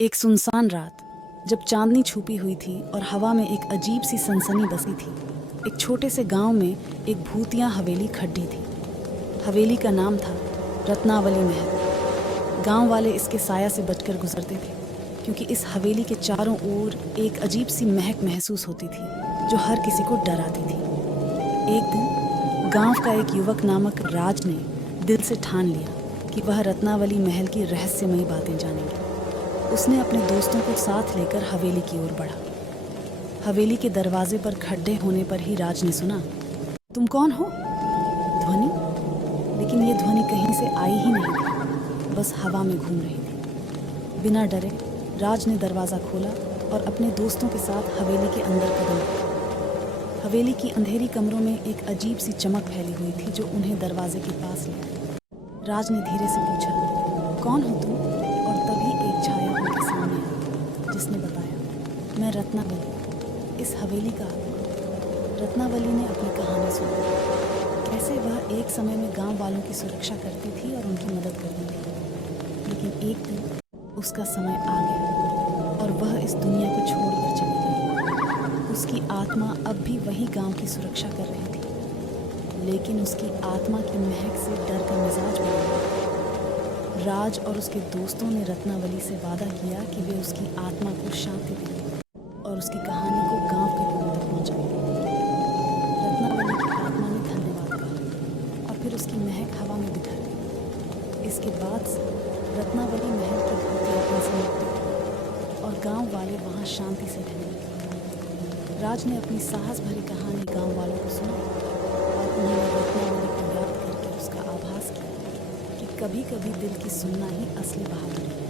एक सुनसान रात, जब चांदनी छुपी हुई थी और हवा में एक अजीब सी सनसनी बसी थी। एक छोटे से गांव में एक भूतिया हवेली खड़ी थी। हवेली का नाम था रत्नावली महल। गांव वाले इसके साया से बचकर गुजरते थे, क्योंकि इस हवेली के चारों ओर एक अजीब सी महक महसूस होती थी जो हर किसी को डराती थी। एक दिन गांव का एक युवक नामक राज ने दिल से ठान लिया कि वह रत्नावली महल की रहस्यमयी बातें जानेंगे। उसने अपने दोस्तों को साथ लेकर हवेली की ओर बढ़ा। हवेली के दरवाजे पर खड़े होने पर ही राज ने सुना, तुम कौन हो? ध्वनि। लेकिन ये ध्वनि कहीं से आई ही नहीं थी, बस हवा में घूम रही थी। बिना डरे राज ने दरवाज़ा खोला और अपने दोस्तों के साथ हवेली के अंदर कदम रखा। हवेली की अंधेरी कमरों में एक अजीब सी चमक फैली हुई थी जो उन्हें दरवाजे के पास ले आई। राज ने धीरे से पूछा, कौन हो तुम? और तभी एक छाया उनके सामने आई, जिसने बताया, मैं रत्नावली, इस हवेली का आत्मा। रत्नावली ने अपनी कहानी सुनी, कैसे वह एक समय में गांव वालों की सुरक्षा करती थी और उनकी मदद करती थी। लेकिन एक दिन उसका समय आ गया और वह इस दुनिया को छोड़कर चली गई। उसकी आत्मा अब भी वही गांव की सुरक्षा कर रही थी, लेकिन उसकी आत्मा की महक से डर का मिजाज बन गया। राज और उसके दोस्तों ने रत्नावली से वादा किया कि वे उसकी आत्मा को शांति देंगे और उसकी कहानी को गांव के लोगों तक पहुंचाएंगे। रत्नावली की आत्मा ने धन्यवाद कहा और फिर उसकी महक हवा में बिखर गई। इसके बाद से रत्नावली महल की भूतियापन से मुक्ति हुई और गांव वाले वहां शांति से रहने लगे। राज ने अपनी साहस भरी कहानी गांव वालों को सुनाई और उन्होंने रत्नावली को याद करके उसका आभास किया कि कभी कभी दिल की सुनना ही असली बहादुरी है।